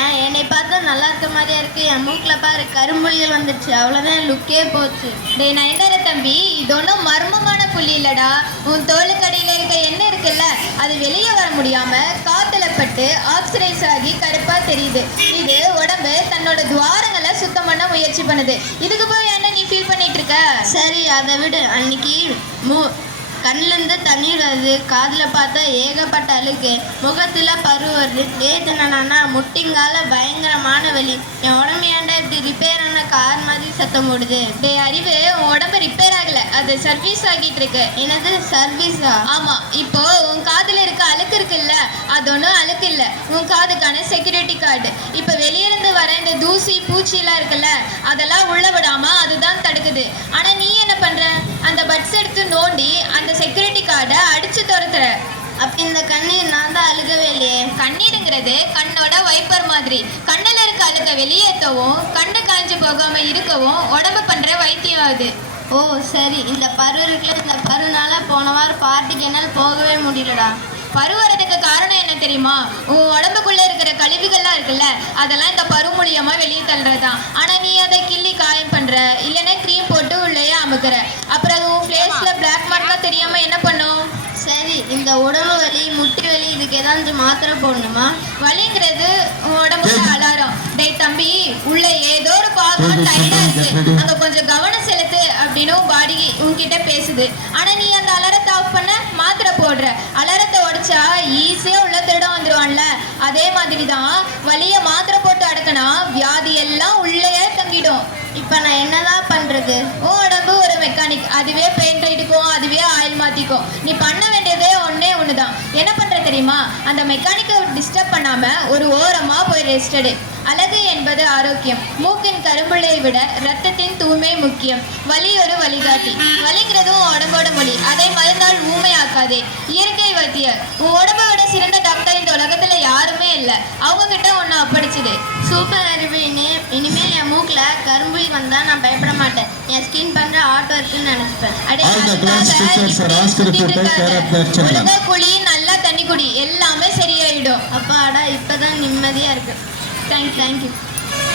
ஏன் என்னை பார்த்தா நல்லா இருக்க மாதிரியா இருக்கு? என் மூக்கில் பாரு கரும்புள்ளிகள் வந்துடுச்சு, அவ்வளோதான் லுக்கே போச்சு. டேய் நயன்தாரா தம்பி, இது ஒன்றும் மர்மமான புள்ளி இல்லடா. உன் தோலுக்கடியில் இருக்க எண்ணெய் இருக்குல்ல, அது வெளியே வர முடியாம காத்துல பட்டு ஆக்சிடைஸ் ஆகி கருப்பா தெரியுது. இது உடம்பு தன்னோட துவாரங்களை சுத்தம் பண்ண முயற்சி பண்ணுது. இதுக்கு போய் என்ன நீ ஃபீல் பண்ணிட்டு இருக்க? சரி அதை விடு. அன்னைக்கு கண்ணிலேருந்து தண்ணீர் வருது, காதில் பார்த்தா ஏகப்பட்ட அழுக்கு, முகத்தில் பரு வருது. நேற்று நானா முட்டிங்கால பயங்கரமான வலி. என் உடம்பு ஏன்டா இப்படி ரிப்பேர் ஆன கார் மாதிரி சத்தம் போடுது? டே அறிவு, உன் உடம்பு ரிப்பேர் ஆகல, அது சர்வீஸ் ஆகிட்டு இருக்கு. என்னது சர்வீஸா? ஆமா, இப்போ உன் காதுல இருக்க அழுக்கு இருக்குல்ல, அது ஒன்றும் அழுக்கு இல்லை, உன் காதுக்கான செக்யூரிட்டி கார்டு. இப்போ வெளியிருந்து வர இந்த தூசி பூச்சியெல்லாம் இருக்குல்ல, அதெல்லாம் உள்ள விடாம அதுதான் தடுக்குது. ஆனா நீ என்ன பண்ற? அந்த பட்ஸ் எடுத்து நோண்டி அந்த செக்யூரிட்டி கார்டை அடிச்சு துரத்துற. அப்ப இந்த கண்ணீர் நான் தான் அழுகவே இல்லையே. கண்ணீருங்கிறது கண்ணோட வைப்பர் மாதிரி. கண்ணுல இருக்க அழுக்க வெளியேற்றவும் கண்ணு காய்ஞ்சு போகாம இருக்கவும் உடம்பு பண்ற வைத்தியம் அது. ஓ சரி. இந்த பரு இருக்குல்ல, இந்த பருனால போன வாரம் பார்ட்டிக்கு என்னால் போகவே முடியலடா. பரு வரதுக்கு காரணம் என்ன தெரியுமா? உன் உடம்புக்குள்ள இருக்கிற கழிவுகள்லாம் இருக்குல்ல, அதெல்லாம் இந்த பரு மூலியமா வெளியே தள்ளுறதுதான். ஆனா நீ அதை கிள்ளி காயம் பண்ற, இல்லைன்னா க்ரீம் போட்டு உள்ளேயே அமுக்குற. அப்புறம் அது உன் ஃபேஸ்ல பிளாக் மார்க்லாம் தெரியாம என்ன பண்ணும்? சரி, இந்த உடம்பு வலி முட்டி வலி இதுக்கு ஏதாச்சும் மாத்திரை போடணுமா? வலிங்கிறது உன் உடம்போட அலாரம். டேய் தம்பி, உள்ள ஏதோ ஒரு பாகம் டைடா இருக்கு, அங்க கொஞ்சம் கவனம் செலுத்து அப்படின்னு பாடி உன்கிட்ட பேசுது. ஆனா நீ அந்த அலாரத்தை ஆஃப் பண்ண மாத்திரை போடுற. அலாரத்தை உடைச்சா ஈஸியா உள்ள திருடம் வந்துருவான்ல, அதே மாதிரி தான் வலிய மாத்திரை போட்டு அடக்கினா வியாதி எல்லாம் உள்ளேயே தங்கிடும். இப்போ நான் என்னதான் பண்றது? உன் உடம்பு ஒரு மெக்கானிக், அதுவே பெயிண்ட் அடிக்கும், அதுவே ஆயில் மாத்திக்கும். நீ பண்ண வேண்டியதே ஒண்ணுதான். என்ன பண்ற தெரியுமா? அந்த மெக்கானிக்கை டிஸ்டர்ப் பண்ணாம ஒரு ஓரமா போய் ரெஸ்ட் எடு. அழகு என்பது ஆரோக்கியம். மூக்கின் கரும்புள்ளையை விட ரத்தத்தின் தூய்மை முக்கியம். வலி ஒரு வழிகாட்டி. வலிங்கிறதும் உடம்போட மொழி, அதை மருந்தால் ஊமையாக்காதே. இயற்கை வைத்தியர். உன் உடம்பை விட சிறந்த டாக்டர் இந்த உலகத்துல யாருமே இல்லை. அவங்க கிட்ட ஒன்னு அப்படிச்சுது. சூப்பர் அறிவு. இனிமேல் என் மூக்கில் கரும்புலி வந்தா நான் பயப்பட மாட்டேன். என் ஸ்கின் பண்ற ஆர்ட் ஒர்க்குன்னு நினைச்சுப்பேன். ஒழுங்கா குழி, நல்லா தண்ணி குடி, எல்லாமே சரியாயிடும். அப்பாடா, இப்பதான் நிம்மதியா இருக்கு. தேங்க்யூ.